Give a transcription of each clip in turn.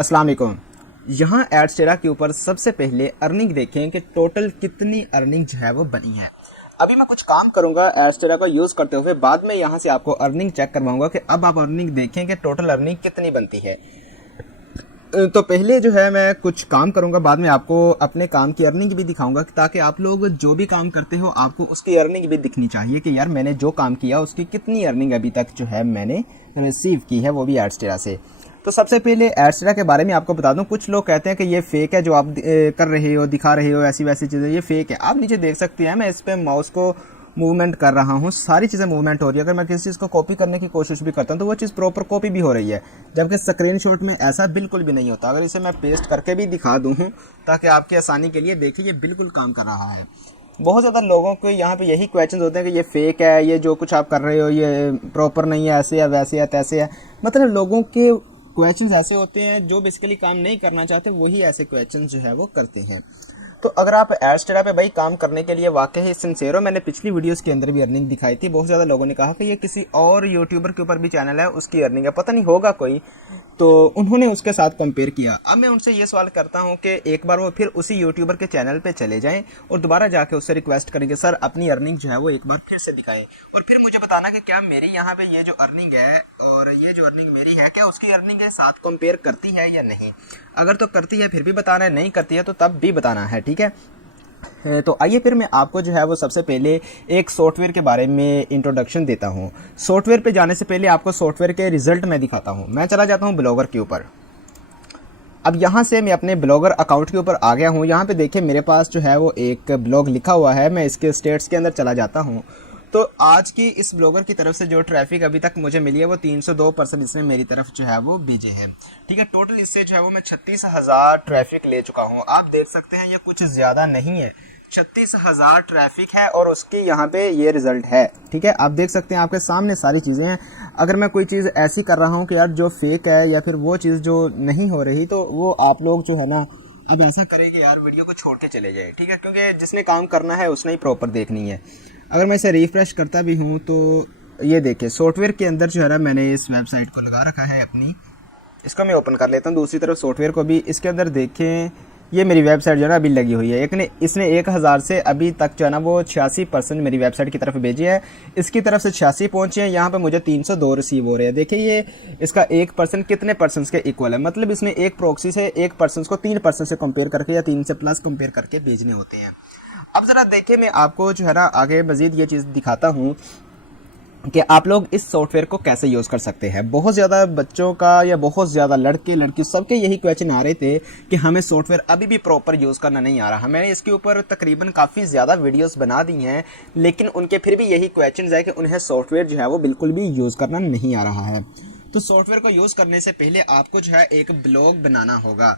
अस्सलाम वालेकुम। यहाँ एडस्टेरा के ऊपर सबसे पहले अर्निंग देखें कि टोटल कितनी अर्निंग जो है वो बनी है। अभी मैं कुछ काम करूंगा एडस्टेरा को यूज़ करते हुए, बाद में यहाँ से आपको अर्निंग चेक करवाऊंगा कि अब आप अर्निंग देखें कि टोटल अर्निंग कितनी बनती है। तो पहले जो है मैं कुछ काम करूंगा, बाद में आपको अपने काम की अर्निंग भी दिखाऊंगा, ताकि आप लोग जो भी काम करते हो आपको उसकी अर्निंग भी दिखनी चाहिए कि यार मैंने जो काम किया उसकी कितनी अर्निंग अभी तक जो है मैंने रिसीव की है, वो भी एडस्टेरा से। तो सबसे पहले एडस्टेरा के बारे में आपको बता दूं, कुछ लोग कहते हैं कि ये फेक है जो आप कर रहे हो, दिखा रहे हो, ऐसी वैसी चीज़ें, ये फेक है। आप नीचे देख सकते हैं, मैं इस पर माउस को मूवमेंट कर रहा हूँ, सारी चीज़ें मूवमेंट हो रही है। अगर मैं किसी चीज़ को कॉपी करने की कोशिश भी करता हूँ तो वो चीज़ प्रॉपर कॉपी भी हो रही है, जबकि स्क्रीनशॉट में ऐसा बिल्कुल भी नहीं होता। अगर इसे मैं पेस्ट करके भी दिखा दूँ ताकि आपकी आसानी के लिए देखिए, ये बिल्कुल काम कर रहा है। बहुत ज़्यादा लोगों को यहाँ पे यही क्वेश्चन होते हैं कि ये फेक है, ये जो कुछ आप कर रहे हो ये प्रॉपर नहीं है, ऐसे है वैसे है तैसे है। मतलब लोगों के क्वेश्चंस ऐसे होते हैं जो बेसिकली काम नहीं करना चाहते, वही ऐसे क्वेश्चंस जो है वो करते हैं। तो अगर आप एडस्टेरा पे भाई काम करने के लिए वाकई ही सिंसेरो, हो, मैंने पिछली वीडियोस के अंदर भी अर्निंग दिखाई थी। बहुत ज़्यादा लोगों ने कहा कि ये किसी और यूट्यूबर के ऊपर भी चैनल है, उसकी अर्निंग है, पता नहीं होगा कोई, तो उन्होंने उसके साथ कंपेयर किया। अब मैं उनसे ये सवाल करता हूँ कि एक बार वो फिर उसी यूट्यूबर के चैनल पे चले जाएं और दोबारा जाके उससे रिक्वेस्ट करेंगे, सर अपनी अर्निंग जो है वो एक बार फिर से दिखाएं, और फिर मुझे बताना कि क्या मेरी यहाँ पे ये जो अर्निंग है और ये जो अर्निंग मेरी है, क्या उसकी अर्निंग के साथ कंपेयर करती है या नहीं। अगर तो करती है फिर भी बताना है, नहीं करती है तो तब भी बताना है, ठीक है। तो आइए फिर मैं आपको जो है वो सबसे पहले एक सॉफ्टवेयर के बारे में इंट्रोडक्शन देता हूँ। सॉफ्टवेयर पे जाने से पहले आपको सॉफ्टवेयर के रिजल्ट मैं दिखाता हूँ। मैं चला जाता हूँ ब्लॉगर के ऊपर। अब यहाँ से मैं अपने ब्लॉगर अकाउंट के ऊपर आ गया हूँ। यहाँ पे देखिए मेरे पास जो है वो एक ब्लॉग लिखा हुआ है। मैं इसके स्टेट्स के अंदर चला जाता हूँ। तो आज की इस ब्लॉगर की तरफ से जो ट्रैफिक अभी तक मुझे मिली है वो 302% इसने मेरी तरफ जो है वो भेजे हैं, ठीक है। टोटल इससे जो है वो मैं 36,000 ट्रैफिक ले चुका हूँ। आप देख सकते हैं ये कुछ ज़्यादा नहीं है, 36,000 ट्रैफिक है और उसकी यहाँ पे ये रिजल्ट है, ठीक है। आप देख सकते हैं, आपके सामने सारी चीज़ें हैं। अगर मैं कोई चीज़ ऐसी कर रहा हूँ कि यार जो फेक है या फिर वो चीज़ जो नहीं हो रही, तो वो आप लोग जो है ना अब ऐसा करें कि यार वीडियो को छोड़ के चले जाए, ठीक है, क्योंकि जिसने काम करना है उसने ही प्रॉपर देखनी है। अगर मैं इसे रिफ्रेश करता भी हूँ तो ये देखिए सॉफ्टवेयर के अंदर जो है ना मैंने इस वेबसाइट को लगा रखा है अपनी। इसको मैं ओपन कर लेता हूँ दूसरी तरफ सॉफ्टवेयर को भी। इसके अंदर देखें ये मेरी वेबसाइट जो है ना अभी लगी हुई है। इसने 1000 से अभी तक जो है ना वो 86% मेरी वेबसाइट की तरफ भेजी है। इसकी तरफ से 86 पहुंचे हैं। यहाँ पे मुझे 302 रिसीव हो रहे हैं। देखिए ये इसका 1% कितने परसेंट के इक्वल है, मतलब इसमें एक प्रॉक्सी से 1% को 3% से कंपेयर करके या 3 से प्लस कंपेयर करके भेजने होते हैं। अब ज़रा देखिए मैं आपको जो है ना आगे मज़ीद ये चीज़ दिखाता हूँ कि आप लोग इस सॉफ्टवेयर को कैसे यूज़ कर सकते हैं। बहुत ज़्यादा बच्चों का या बहुत ज़्यादा लड़के लड़की सबके यही क्वेश्चन आ रहे थे कि हमें सॉफ्टवेयर अभी भी प्रॉपर यूज़ करना नहीं आ रहा। मैंने इसके ऊपर तकरीबन काफ़ी ज़्यादा वीडियोस बना दी हैं, लेकिन उनके फिर भी यही क्वेश्चन है कि उन्हें सॉफ्टवेयर जो है वो बिल्कुल भी यूज़ करना नहीं आ रहा है। तो सॉफ्टवेयर को यूज़ करने से पहले आपको जो है एक ब्लॉग बनाना होगा।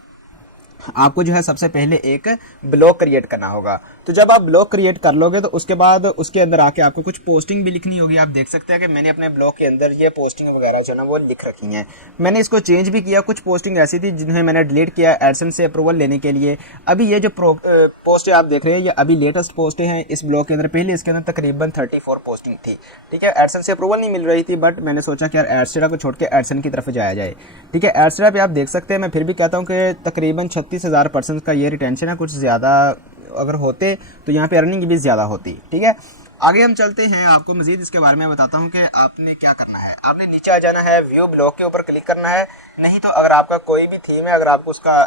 आपको जो है सबसे पहले एक ब्लॉग क्रिएट करना होगा। तो जब आप ब्लॉग क्रिएट कर लोगे तो उसके बाद उसके अंदर आके आपको कुछ पोस्टिंग भी लिखनी होगी। आप देख सकते हैं कि मैंने अपने ब्लॉग के अंदर ये पोस्टिंग वगैरह जो है ना वो लिख रखी हैं। मैंने इसको चेंज भी किया, कुछ पोस्टिंग ऐसी थी जिन्हें मैंने डिलीट किया एडसेंस से अप्रूवल लेने के लिए। अभी ये जो पोस्ट आप देख रहे हैं ये अभी लेटेस्ट पोस्ट हैं इस ब्लॉग के अंदर। पहले इसके अंदर तकरीबन 34 पोस्टिंग थी, ठीक है। एडसेंस से अप्रूवल नहीं मिल रही थी, बट मैंने सोचा कि यार एडस्टेरा को छोड़ के एडसेंस की तरफ जाया जाए, ठीक है। एडस्टेरा पे आप देख सकते हैं, मैं फिर भी कहता हूँ कि तकरीबन 36,000% ये रिटेंशन है। कुछ ज़्यादा अगर होते तो यहाँ पे अर्निंग भी ज़्यादा होती, ठीक है। आगे हम चलते हैं, आपको मज़ीद इसके बारे में बताता हूँ कि आपने क्या करना है। आपने नीचे आ जाना है, व्यू ब्लॉग के ऊपर क्लिक करना है। नहीं तो अगर आपका कोई भी थीम है, अगर आपको उसका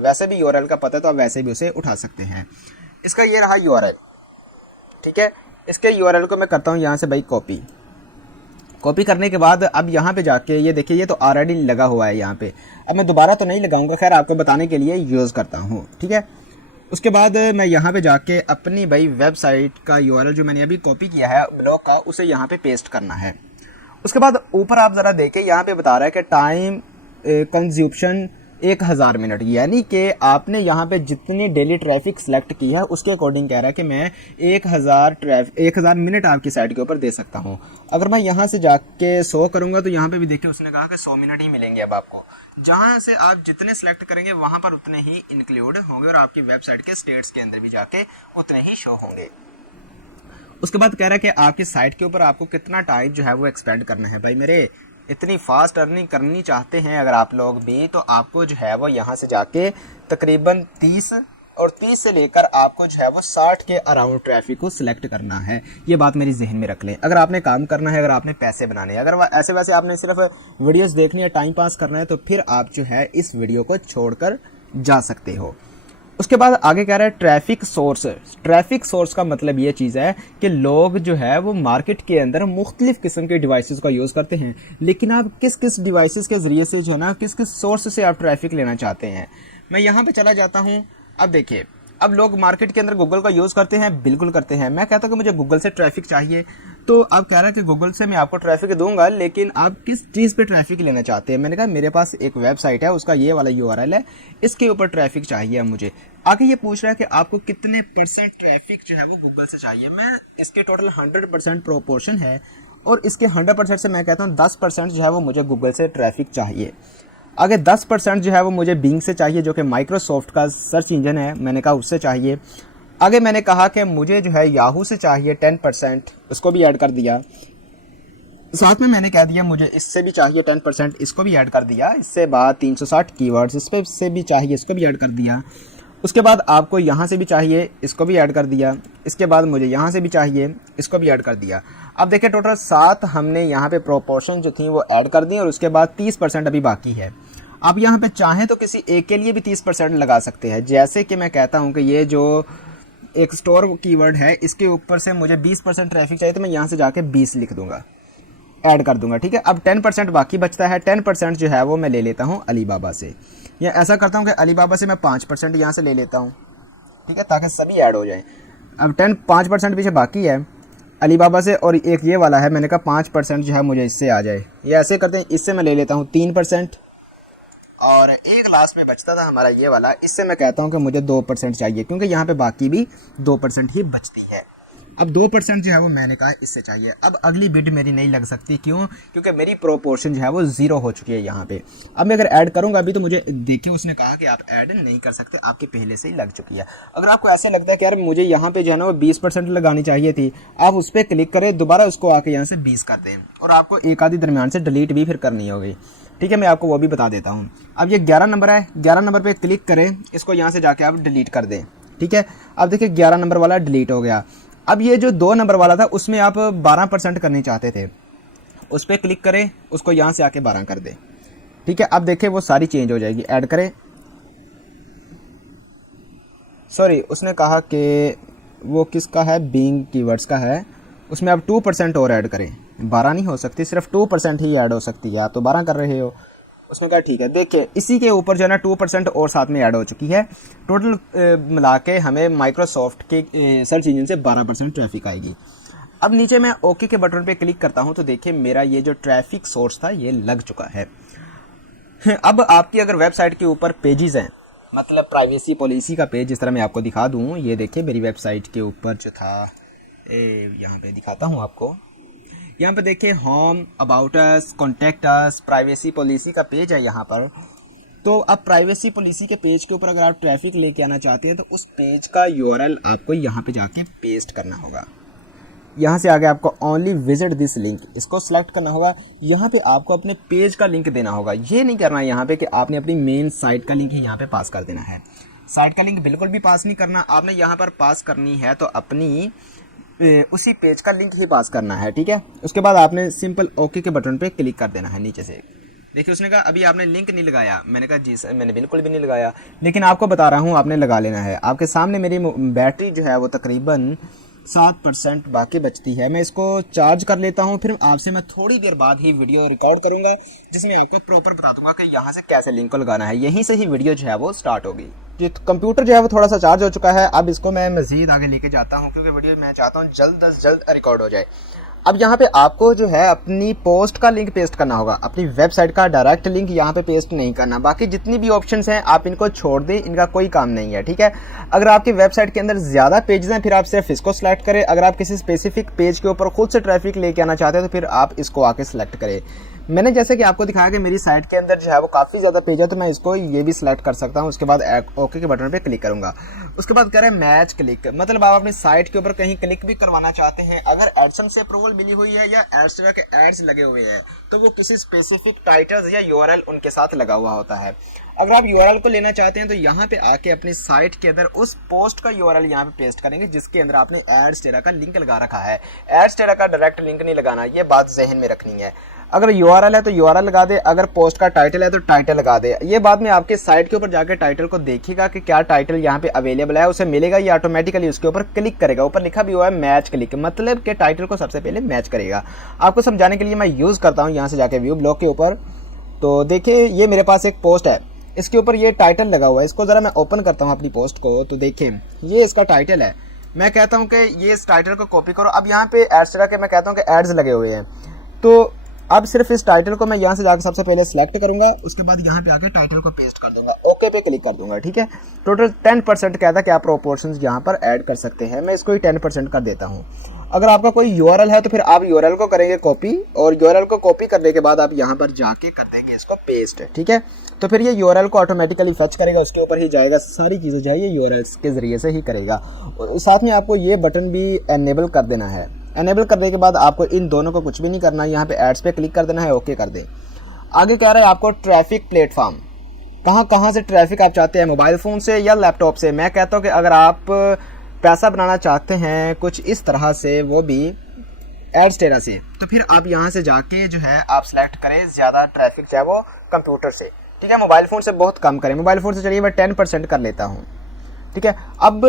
वैसे भी यूआरएल का पता है तो आप वैसे भी उसे उठा सकते हैं। इसका ये रहा यूआरएल, ठीक है। इसके यूआरएल को मैं करता हूँ यहाँ से भाई कॉपी करने के बाद अब यहाँ पे जाके ये देखिए ये तो ऑलरेडी लगा हुआ है यहाँ पे। अब मैं दोबारा तो नहीं लगाऊंगा, खैर आपको बताने के लिए यूज़ करता हूँ, ठीक है। उसके बाद मैं यहाँ पे जाके अपनी भाई वेबसाइट का यूआरएल जो मैंने अभी कॉपी किया है ब्लॉग का, उसे यहाँ पे पेस्ट करना है। उसके बाद ऊपर आप ज़रा देखें, यहाँ पे बता रहा है कि टाइम कंज्यूप्शन 1000 मिनट, यानी कि आपने यहाँ पे जितनी डेली ट्रैफिक सेलेक्ट की है उसके अकॉर्डिंग कह रहा है कि मैं 1000 मिनट आपकी साइट के ऊपर दे सकता हूँ। अगर मैं यहाँ से जाके 100 करूँगा तो यहाँ पे भी देखिए उसने कहा कि 100 मिनट ही मिलेंगे अब आपको। जहाँ से आप जितने सेलेक्ट करेंगे वहाँ पर उतने ही इंक्लूड होंगे और आपकी वेबसाइट के स्टेट्स के अंदर भी जाके उतने ही शो होंगे। उसके बाद कह रहा है कि आपकी साइट के ऊपर आपको कितना टाइम जो है वो एक्सपेंड करना है। भाई मेरे इतनी फास्ट अर्निंग करनी चाहते हैं अगर आप लोग भी, तो आपको जो है वो यहाँ से जाके तकरीबन 30 और 30 से लेकर आपको जो है वो 60 के अराउंड ट्रैफिक को सिलेक्ट करना है। ये बात मेरी जहन में रख लें। अगर आपने काम करना है, अगर आपने पैसे बनाने हैं, अगर ऐसे वैसे आपने सिर्फ वीडियोस देखनी है, टाइम पास करना है, तो फिर आप जो है इस वीडियो को छोड़कर जा सकते हो। उसके बाद आगे कह रहा है ट्रैफिक सोर्स। ट्रैफिक सोर्स का मतलब ये चीज़ है कि लोग जो है वो मार्केट के अंदर मुख्तलिफ किस्म के डिवाइसेस का यूज़ करते हैं, लेकिन आप किस किस डिवाइसेस के ज़रिए से जो है ना, किस किस सोर्स से आप ट्रैफिक लेना चाहते हैं। मैं यहाँ पे चला जाता हूँ। अब देखिए, अब लोग मार्केट के अंदर गूगल का यूज़ करते हैं, बिल्कुल करते हैं। मैं कहता हूँ कि मुझे गूगल से ट्रैफिक चाहिए, तो आप कह रहे हैं कि गूगल से मैं आपको ट्रैफिक दूंगा, लेकिन आप किस चीज़ पे ट्रैफिक लेना चाहते हैं। मैंने कहा मेरे पास एक वेबसाइट है, उसका ये वाला URL है, इसके ऊपर ट्रैफिक चाहिए मुझे। आगे ये पूछ रहा है कि आपको कितने % ट्रैफिक जो है वो गूगल से चाहिए। मैं इसके टोटल 100% प्रोपोर्शन है, और इसके 100% से मैं कहता हूँ 10% जो है वो मुझे गूगल से ट्रैफिक चाहिए। आगे 10% जो है वो मुझे बिंग से चाहिए, जो कि माइक्रोसॉफ्ट का सर्च इंजन है, मैंने कहा उससे चाहिए। आगे मैंने कहा कि मुझे जो है याहू से चाहिए 10%, उसको भी ऐड कर दिया। साथ में मैंने कह दिया मुझे इससे भी चाहिए 10%, इसको भी ऐड कर दिया। इससे बाद 360 कीवर्ड्स इस पे से भी चाहिए, इसको भी ऐड कर दिया। उसके बाद आपको यहाँ से भी चाहिए, इसको भी ऐड कर दिया। इसके बाद मुझे यहाँ से भी चाहिए, इसको भी ऐड कर दिया। अब देखिए टोटल 7 हमने यहाँ पे प्रोपोर्शन जो थी वो ऐड कर दी, और उसके बाद 30% अभी बाकी है। आप यहाँ पे चाहें तो किसी एक के लिए भी 30% लगा सकते हैं। जैसे कि मैं कहता हूँ कि ये जो एक स्टोर कीवर्ड है, इसके ऊपर से मुझे 20% ट्रैफिक चाहिए, तो मैं यहाँ से जाके 20 लिख दूंगा, ऐड कर दूंगा, ठीक है। अब 10% बाकी बचता है। 10% जो है वो मैं ले लेता हूँ अलीबाबा से, या ऐसा करता हूँ कि अलीबाबा से मैं 5% यहाँ से ले लेता हूँ, ठीक है, ताकि सभी ऐड हो जाए। अब 5% पीछे बाकी है अलीबाबा से, और एक ये वाला है, मैंने कहा 5% जो है मुझे इससे आ जाए। ये ऐसे करते हैं, इससे मैं ले लेता हूँ 3%, और एक लास्ट में बचता था हमारा ये वाला, इससे मैं कहता हूँ कि मुझे 2% चाहिए, क्योंकि यहाँ पे बाकी भी 2% ही बचती है। अब 2% जो है वो मैंने कहा इससे चाहिए। अब अगली बिड मेरी नहीं लग सकती, क्यों? क्योंकि मेरी प्रोपोर्शन जो है वो 0 हो चुकी है यहाँ पे। अब मैं अगर ऐड करूँगा अभी, तो मुझे देखिए उसने कहा कि आप ऐड नहीं कर सकते, आपके पहले से ही लग चुकी है। अगर आपको ऐसे लगता है कि यार मुझे यहाँ पे जो है ना वो 20% लगानी चाहिए थी, आप उस पर क्लिक करें, दोबारा उसको आके यहाँ से 20 कर दें, और आपको एक आधी दरमियान से डिलीट भी फिर करनी होगी, ठीक है। मैं आपको वो भी बता देता हूँ। अब ये 11 नंबर है, 11 नंबर पे क्लिक करें, इसको यहाँ से जाके आप डिलीट कर दें, ठीक है। अब देखिए 11 नंबर वाला डिलीट हो गया। अब ये जो 2 नंबर वाला था, उसमें आप 12% करनी चाहते थे, उस पर क्लिक करें, उसको यहाँ से आके 12 कर दें, ठीक है। अब देखिए वो सारी चेंज हो जाएगी। ऐड करें, सॉरी उसने कहा कि वो किसका है, बिंग कीवर्ड्स का है, उसमें आप 2% और ऐड करें। 12 नहीं हो सकती, सिर्फ 2% ही ऐड हो सकती है, आप तो 12 कर रहे हो। उसने कहा ठीक है। देखिए इसी के ऊपर जो है ना 2% और साथ में ऐड हो चुकी है। टोटल मिला के हमें माइक्रोसॉफ्ट के सर्च इंजन से 12% ट्रैफिक आएगी। अब नीचे मैं ओके के बटन पे क्लिक करता हूं, तो देखिए मेरा ये जो ट्रैफिक सोर्स था ये लग चुका है। अब आपकी अगर वेबसाइट के ऊपर पेजेस हैं, मतलब प्राइवेसी पॉलिसी का पेज, जिस तरह मैं आपको दिखा दूँ, ये देखिए मेरी वेबसाइट के ऊपर जो था, यहाँ पे दिखाता हूँ आपको। यहाँ पे देखिए home, about us, contact us, privacy policy का पेज है यहाँ पर। तो अब प्राइवेसी पॉलिसी के पेज के ऊपर अगर आप ट्रैफिक लेके आना चाहते हैं, तो उस पेज का URL आपको यहाँ पे जाके पेस्ट करना होगा। यहाँ से आगे आपको ओनली विजिट दिस लिंक, इसको सिलेक्ट करना होगा। यहाँ पे आपको अपने पेज का लिंक देना होगा। ये नहीं करना है यहाँ पे कि आपने अपनी मेन साइट का लिंक ही यहाँ पे पास कर देना है। साइट का लिंक बिल्कुल भी पास नहीं करना। आपने यहाँ पर पास करनी है तो अपनी उसी पेज का लिंक ही पास करना है, ठीक है। उसके बाद आपने सिंपल ओके के बटन पे क्लिक कर देना है नीचे से। देखिए उसने कहा अभी आपने लिंक नहीं लगाया। मैंने कहा जी सर मैंने बिल्कुल भी नहीं लगाया, लेकिन आपको बता रहा हूँ आपने लगा लेना है। आपके सामने मेरी बैटरी जो है वो तकरीबन 7% बाकी बचती है। मैं इसको चार्ज कर लेता हूँ, फिर आपसे मैं थोड़ी देर बाद ही वीडियो रिकॉर्ड करूँगा, जिसमें आपको प्रॉपर बता दूंगा कि यहाँ से कैसे लिंक को लगाना है। यहीं से ही वीडियो जो है वो स्टार्ट होगी। जी कंप्यूटर जो है वो थोड़ा सा चार्ज हो चुका है। अब इसको मैं मज़ीद आगे लेके जाता हूँ, क्योंकि वीडियो मैं चाहता हूँ जल्द अज जल्द रिकॉर्ड हो जाए। अब यहाँ पे आपको जो है अपनी पोस्ट का लिंक पेस्ट करना होगा, अपनी वेबसाइट का डायरेक्ट लिंक यहाँ पे पेस्ट नहीं करना। बाकी जितनी भी ऑप्शंस हैं आप इनको छोड़ दें, इनका कोई काम नहीं है, ठीक है। अगर आपकी वेबसाइट के अंदर ज़्यादा पेजेस हैं फिर आप सिर्फ इसको सिलेक्ट करें। अगर आप किसी स्पेसिफिक पेज के ऊपर खुद से ट्रैफिक लेके आना चाहते हैं तो फिर आप इसको आके सिलेक्ट करें। मैंने जैसे कि आपको दिखाया कि मेरी साइट के अंदर जो है वो काफ़ी ज़्यादा पेज है, तो मैं इसको ये भी सिलेक्ट कर सकता हूँ। उसके बाद ओके के बटन पे क्लिक करूंगा। उसके बाद कह रहे हैं मैच क्लिक, मतलब आप अपनी साइट के ऊपर कहीं क्लिक भी करवाना चाहते हैं, अगर एडसेंस से अप्रूवल मिली हुई है या एडस्टेरा के एड्स लगे हुए हैं, तो वो किसी स्पेसिफिक टाइटल्स या यूआरएल उनके साथ लगा हुआ होता है। अगर आप यूआरएल को लेना चाहते हैं तो यहाँ पे आके अपनी साइट के अंदर उस पोस्ट का यूआरएल यहाँ पे पेस्ट करेंगे जिसके अंदर आपने एडस्टेरा का लिंक लगा रखा है। एडस्टेरा का डायरेक्ट लिंक नहीं लगाना, ये बात जहन में रखनी है। अगर यूआरएल है तो यूआरएल लगा दे, अगर पोस्ट का टाइटल है तो टाइटल लगा दे। ये बाद में आपके साइट के ऊपर जाके टाइटल को देखेगा कि क्या टाइटल यहाँ पे अवेलेबल है, उसे मिलेगा, ये ऑटोमेटिकली उसके ऊपर क्लिक करेगा। ऊपर लिखा भी हुआ है मैच क्लिक, मतलब कि टाइटल को सबसे पहले मैच करेगा। आपको समझाने के लिए मैं यूज़ करता हूँ यहाँ से जाके व्यू ब्लॉग के ऊपर। तो देखिए ये मेरे पास एक पोस्ट है, इसके ऊपर ये टाइटल लगा हुआ है। इसको ज़रा मैं ओपन करता हूँ अपनी पोस्ट को, तो देखिए ये इसका टाइटल है। मैं कहता हूँ कि ये इस टाइटल को कॉपी करो। अब यहाँ पे एडस्टेरा के मैं कहता हूँ कि एड्स लगे हुए हैं, तो अब सिर्फ इस टाइटल को मैं यहाँ से जाकर सबसे पहले सिलेक्ट करूंगा। उसके बाद यहाँ पे आके टाइटल को पेस्ट कर दूंगा, ओके पे क्लिक कर दूंगा। ठीक है, टोटल 10% कहता है कि आप प्रोपोर्शंस यहाँ पर ऐड कर सकते हैं। मैं इसको ही 10% कर देता हूँ। अगर आपका कोई यूआरएल है तो फिर आप यूआरएल को करेंगे कॉपी, और यूआरएल को कॉपी करने के बाद आप यहाँ पर जाके कर देंगे इसको पेस्ट। ठीक है, तो फिर ये यूआरएल को ऑटोमेटिकली फच करेगा, उसके ऊपर ही जाएगा, सारी चीज़ें जो है ये यूआरएल के ज़रिए से ही करेगा। और साथ में आपको ये बटन भी एनेबल कर देना है। एनेबल करने के बाद आपको इन दोनों को कुछ भी नहीं करना है, यहाँ पे एड्स पे क्लिक कर देना है, ओके कर दें। आगे कह रहा है आपको ट्रैफिक प्लेटफॉर्म, कहाँ से ट्रैफिक आप चाहते हैं, मोबाइल फ़ोन से या लैपटॉप से। मैं कहता हूँ कि अगर आप पैसा बनाना चाहते हैं कुछ इस तरह से, वो भी एडस्टेरा से, तो फिर आप यहाँ से जाके जो है आप सेलेक्ट करें ज़्यादा ट्रैफिक चाहे वो कंप्यूटर से। ठीक है, मोबाइल फ़ोन से बहुत कम करें। मोबाइल फ़ोन से चलिए मैं 10% कर लेता हूँ। ठीक है, अब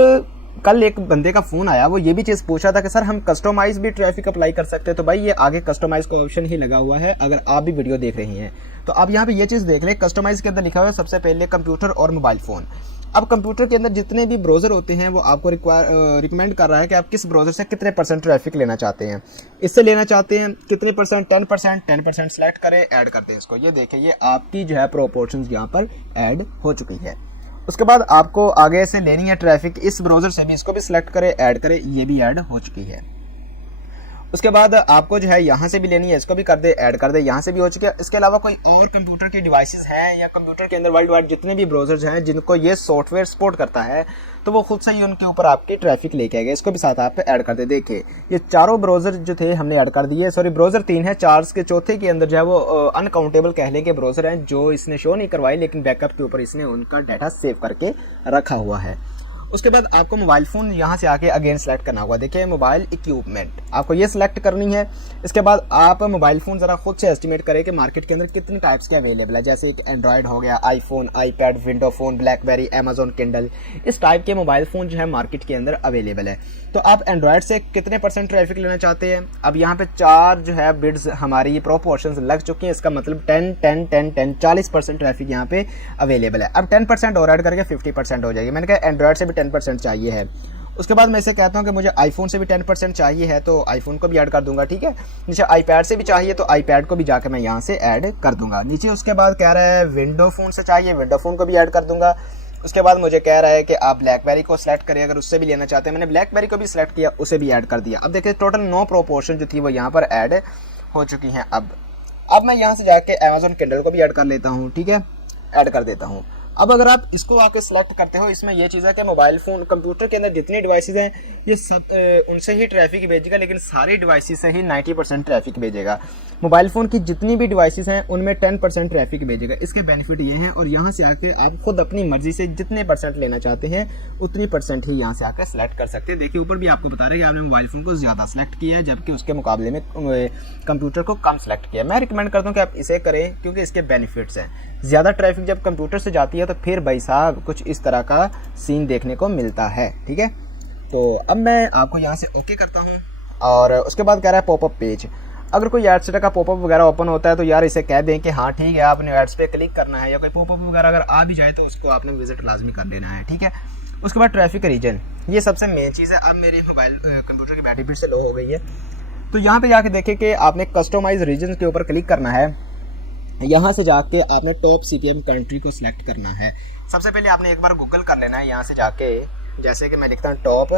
कल एक बंदे का फ़ोन आया, वो ये भी चीज़ पूछ रहा था कि सर हम कस्टमाइज भी ट्रैफिक अप्लाई कर सकते हैं। तो भाई ये आगे कस्टमाइज का ऑप्शन ही लगा हुआ है। अगर आप भी वीडियो देख रहे हैं तो आप यहाँ पे ये चीज़ देख लें, कस्टमाइज के अंदर लिखा हुआ है सबसे पहले कंप्यूटर और मोबाइल फ़ोन। अब कंप्यूटर के अंदर जितने भी ब्राउज़र होते हैं वो आपको रिकमेंड कर रहा है कि आप किस ब्राउज़र से कितने % ट्रैफिक लेना चाहते हैं। इससे लेना चाहते हैं कितने %, 10% सेलेक्ट करें, ऐड कर दें इसको। ये देखें, ये आपकी जो है प्रोपोर्शंस यहाँ पर ऐड हो चुकी है। उसके बाद आपको आगे से लेनी है ट्रैफिक इस ब्राउज़र से भी, इसको भी सिलेक्ट करें, ऐड करें, ये भी ऐड हो चुकी है। उसके बाद आपको जो है यहाँ से भी लेनी है, इसको भी कर दे, ऐड कर दे, यहाँ से भी हो चुकी है। इसके अलावा कोई और कंप्यूटर की डिवाइसेस हैं या कंप्यूटर के अंदर वर्ल्ड वाइड जितने भी ब्राउज़र्स हैं जिनको ये सॉफ्टवेयर सपोर्ट करता है, तो वो खुद से ही उनके ऊपर आपकी ट्रैफिक लेके आएगा। इसको भी साथ आप ऐड कर दे। देखिए ये चारों ब्राउज़र जो थे हमने ऐड कर दिए। सॉरी, ब्राउज़र 3 है, 4 के चौथे के अंदर जो है वो अनकाउंटेबल कह लें कि ब्राउज़र हैं जो इसने शो नहीं करवाए, लेकिन बैकअप के ऊपर इसने उनका डाटा सेव करके रखा हुआ है। उसके बाद आपको मोबाइल फ़ोन यहाँ से आके अगेन सेलेक्ट करना होगा। देखिए मोबाइल इक्विपमेंट आपको ये सिलेक्ट करनी है। इसके बाद आप मोबाइल फ़ोन ज़रा खुद से एस्टिमेट करें कि मार्केट के अंदर कितने टाइप्स के अवेलेबल है। जैसे एक एंड्रॉयड हो गया, iPhone, iPad, window phone, blackberry, Amazon Kindle, इस टाइप के मोबाइल फ़ोन जो है मार्केट के अंदर अवेलेबल है। तो आप एंड्रॉयड से कितने % ट्रैफिक लेना चाहते हैं। अब यहाँ पे 4 जो है बिड्स हमारी प्रोपोर्शंस लग चुकी हैं। इसका मतलब 10 40% ट्रैफिक यहाँ पे अवेलेबल है। अब 10% और ऐड करके 50% हो जाएगी। मैंने कहा एंड्रॉयड से भी 10% चाहिए है। उसके बाद मैं इसे कहता हूँ कि मुझे आईफोन से भी 10% चाहिए है, तो आईफोन को भी ऐड कर दूंगा। ठीक है, नीचे आईपैड से भी चाहिए तो आईपैड को भी जाकर मैं यहाँ से ऐड कर दूंगा नीचे। उसके बाद कह रहा है विंडो फ़ोन से चाहिए, विंडो फ़ोन को भी ऐड कर दूंगा। उसके बाद मुझे कह रहा है कि आप ब्लैकबेरी को सिलेक्ट करिए अगर उससे भी लेना चाहते हैं। मैंने ब्लैकबेरी को भी सिलेक्ट किया, उसे भी ऐड कर दिया। अब देखिए टोटल 9 प्रोपोर्शन जो थी वो यहाँ पर ऐड हो चुकी हैं। अब मैं यहाँ से जाके अमेजोन किंडल को भी ऐड कर लेता हूँ। ठीक है, ऐड कर देता हूँ। अब अगर आप इसको आके सिलेक्ट करते हो, इसमें यह चीज़ है कि मोबाइल फ़ोन कंप्यूटर के अंदर जितनी डिवाइसेस हैं ये सब उनसे ही ट्रैफिक भेजेगा, लेकिन सारी डिवाइसेस से ही 90% ट्रैफिक भेजेगा। मोबाइल फ़ोन की जितनी भी डिवाइसेस हैं उनमें 10% ट्रैफिक भेजेगा। इसके बेनिफिट ये हैं, और यहाँ से आके आप खुद अपनी मर्जी से जितने % लेना चाहते हैं उतनी % ही यहाँ से आकर सिलेक्ट कर सकते हैं। देखिए ऊपर भी आपको बता रहे हैं कि आपने मोबाइल फ़ोन को ज़्यादा सेलेक्ट किया है जबकि उसके मुकाबले में कंप्यूटर को कम सेलेक्ट किया। मैं रिकमेंड करता हूँ कि आप इसे करें क्योंकि इसके बेनिफिट्स हैं। ज़्यादा ट्रैफिक जब कंप्यूटर से जाती है तो फिर भाई साहब कुछ इस तरह का सीन देखने को मिलता है। ठीक है, तो अब मैं आपको यहाँ से ओके करता हूँ। और उसके बाद कह रहा है पॉपअप पेज। अगर कोई एड्स का पॉपअप वगैरह ओपन होता है तो यार इसे कह दें कि हाँ ठीक है आपने एड्स पे क्लिक करना है, या कोई पॉपअप वगैरह अगर आ भी जाए तो उसको आपने विजिट लाजमी कर लेना है। ठीक है, उसके बाद ट्रैफिक रीजन, ये सबसे मेन चीज़ है। अब मेरी मोबाइल कंप्यूटर की बैटरी फिर से लो हो गई है, तो यहाँ पे जाके देखें कि आपने कस्टमाइज रीजन के ऊपर क्लिक करना है। यहाँ से जाके आपने टॉप CPM कंट्री को सिलेक्ट करना है। सबसे पहले आपने एक बार गूगल कर लेना है। यहाँ से जाके जैसे कि मैं लिखता हूँ टॉप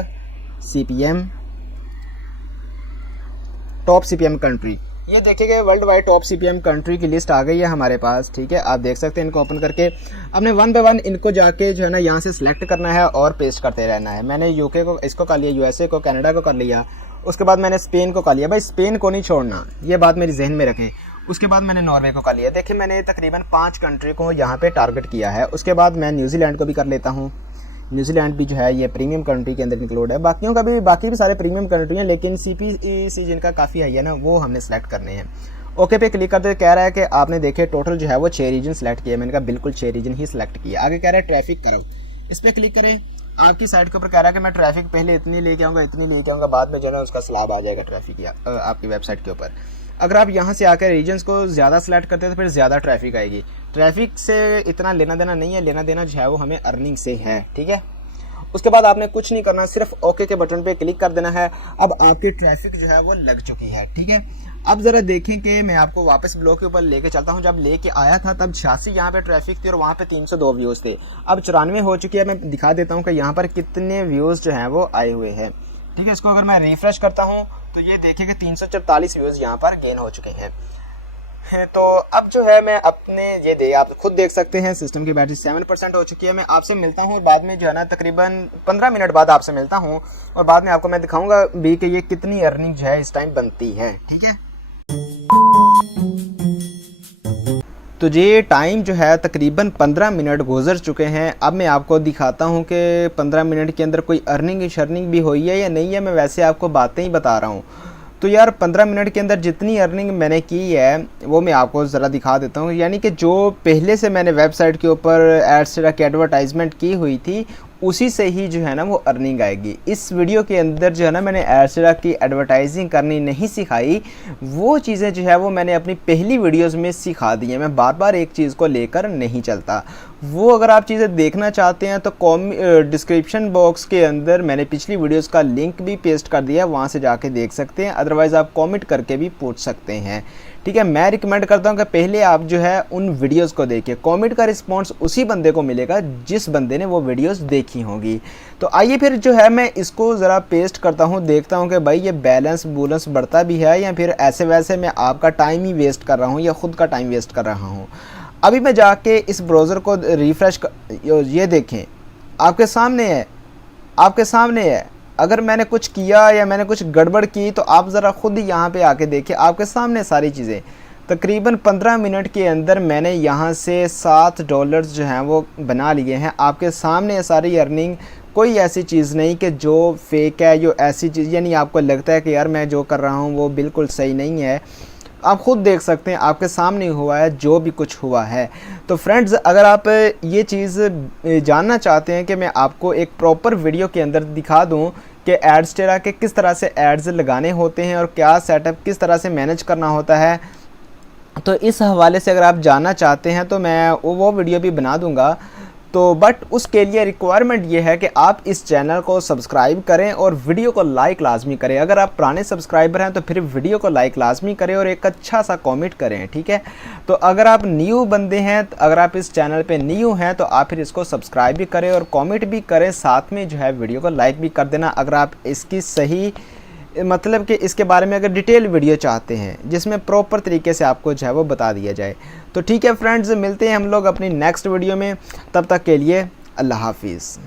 CPM कंट्री, ये देखिए world wide top CPM country की लिस्ट आ गई है हमारे पास। ठीक है, आप देख सकते हैं। इनको ओपन करके आपने 1 बाय 1 इनको जाके जो है ना यहाँ से सिलेक्ट करना है और पेस्ट करते रहना है। मैंने UK को इसको कर लिया, USA को, कनाडा को कर लिया, उसके बाद मैंने स्पेन को कर लिया। भाई स्पेन को नहीं छोड़ना, ये बात मेरी जहन में रखें। उसके बाद मैंने नॉर्वे को कर लिया। देखिए मैंने तकरीबन 5 कंट्री को यहाँ पे टारगेट किया है। उसके बाद मैं न्यूजीलैंड को भी कर लेता हूँ। न्यूजीलैंड भी जो है ये प्रीमियम कंट्री के अंदर इंक्लूड है। बाकी भी सारे प्रीमियम कंट्री हैं, लेकिन CPC जिनका काफ़ी हाई है ना, वो हमने सेलेक्ट करने हैं। ओके पे क्लिक करते कह रहा है कि आपने देखे टोटल जो है वो 6 रीजन सेलेक्ट किए। मैंने कहा बिल्कुल 6 रीजन ही सिलेक्ट किया। आगे कह रहा है ट्रैफिक करो, इस पर क्लिक करें। आपकी साइट के ऊपर कह रहा है कि मैं ट्रैफिक पहले इतनी लेके आऊँगा, बाद में जो है उसका स्लैब आ जाएगा ट्रैफिक आपकी वेबसाइट के ऊपर। अगर आप यहाँ से आकर रीजन्स को ज़्यादा सेलेक्ट करते हैं तो फिर ज़्यादा ट्रैफिक आएगी। ट्रैफिक से इतना लेना देना नहीं है, लेना देना जो है वो हमें अर्निंग से है। ठीक है, उसके बाद आपने कुछ नहीं करना, सिर्फ ओके के बटन पे क्लिक कर देना है। अब आपकी ट्रैफिक जो है वो लग चुकी है। ठीक है, अब ज़रा देखें कि मैं आपको वापस ब्लॉग के ऊपर लेके चलता हूं। जब लेके आया था तब 86 यहाँ पे ट्रैफिक थी और वहाँ पे 302 व्यूज़ थे। अब 94 हो चुकी है। मैं दिखा देता हूँ कि यहाँ पर कितने व्यूज़ जो हैं वो आए हुए हैं। ठीक है, इसको अगर मैं रिफ्रेश करता हूँ तो ये देखिए कि 344 व्यूज़ यहाँ पर गेन हो चुके हैं। तो अब जो है मैं अपने आप खुद देख सकते हैं, सिस्टम की बैटरी 7% हो चुकी है। मैं आपसे मिलता हूँ और बाद में जो है ना तकरीबन 15 मिनट बाद आपसे मिलता हूँ और बाद में आपको मैं दिखाऊंगा भी कि ये कितनी अर्निंग जो है इस टाइम बनती है। ठीक है, तो ये टाइम जो है तकरीबन 15 मिनट गुजर चुके हैं। अब मैं आपको दिखाता हूँ कि 15 मिनट के अंदर कोई अर्निंग शर्निंग भी हुई है या नहीं है। मैं वैसे आपको बातें ही बता रहा हूँ। तो यार 15 मिनट के अंदर जितनी अर्निंग मैंने की है वो मैं आपको ज़रा दिखा देता हूँ। यानी कि जो पहले से मैंने वेबसाइट के ऊपर एडस्टेरा की एडवर्टाइजमेंट की हुई थी उसी से ही जो है ना वो अर्निंग आएगी। इस वीडियो के अंदर जो है ना मैंने एडस्टेरा की एडवर्टाइजिंग करनी नहीं सिखाई, वो चीज़ें जो है वो मैंने अपनी पहली वीडियोस में सिखा दी हैं। मैं बार बार एक चीज़ को लेकर नहीं चलता। वो अगर आप चीज़ें देखना चाहते हैं तो डिस्क्रिप्शन बॉक्स के अंदर मैंने पिछली वीडियोस का लिंक भी पेस्ट कर दिया है, वहाँ से जाके देख सकते हैं। अदरवाइज़ आप कॉमेंट करके भी पूछ सकते हैं। ठीक है, मैं रिकमेंड करता हूँ कि पहले आप जो है उन वीडियोस को देखिए। कमेंट का रिस्पांस उसी बंदे को मिलेगा जिस बंदे ने वो वीडियोस देखी होंगी। तो आइए फिर जो है मैं इसको ज़रा पेस्ट करता हूँ, देखता हूँ कि भाई ये बैलेंस बढ़ता भी है या फिर ऐसे वैसे मैं आपका टाइम ही वेस्ट कर रहा हूँ या ख़ुद का टाइम वेस्ट कर रहा हूँ। अभी मैं जाके इस ब्राउज़र को रिफ़्रेश ये देखें आपके सामने है। अगर मैंने कुछ किया या मैंने कुछ गड़बड़ की तो आप ज़रा ख़ुद ही यहाँ पे आके देखिए, आपके सामने सारी चीज़ें। तकरीबन 15 मिनट के अंदर मैंने यहाँ से $7 जो हैं वो बना लिए हैं। आपके सामने सारी अर्निंग, कोई ऐसी चीज़ नहीं कि जो फेक है, जो ऐसी चीज़ यानी आपको लगता है कि यार मैं जो कर रहा हूँ वो बिल्कुल सही नहीं है। आप ख़ुद देख सकते हैं, आपके सामने हुआ है जो भी कुछ हुआ है। तो फ्रेंड्स, अगर आप ये चीज़ जानना चाहते हैं कि मैं आपको एक प्रॉपर वीडियो के अंदर दिखा दूं कि एडस्टेरा के किस तरह से एड्स लगाने होते हैं और क्या सेटअप किस तरह से मैनेज करना होता है, तो इस हवाले से अगर आप जानना चाहते हैं तो मैं वो वीडियो भी बना दूंगा। तो बट उसके लिए रिक्वायरमेंट ये है कि आप इस चैनल को सब्सक्राइब करें और वीडियो को लाइक लाजमी करें। अगर आप पुराने सब्सक्राइबर हैं तो फिर वीडियो को लाइक लाजमी करें और एक अच्छा सा कमेंट करें। ठीक है, तो अगर आप न्यू बंदे हैं, अगर आप इस चैनल पे न्यू हैं तो आप फिर इसको सब्सक्राइब भी करें और कमेंट भी करें, साथ में जो है वीडियो को लाइक भी कर देना। अगर आप इसकी सही मतलब कि इसके बारे में अगर डिटेल वीडियो चाहते हैं जिसमें प्रॉपर तरीके से आपको जो है वो बता दिया जाए। तो ठीक है फ्रेंड्स, मिलते हैं हम लोग अपनी नेक्स्ट वीडियो में। तब तक के लिए अल्लाह हाफिज़।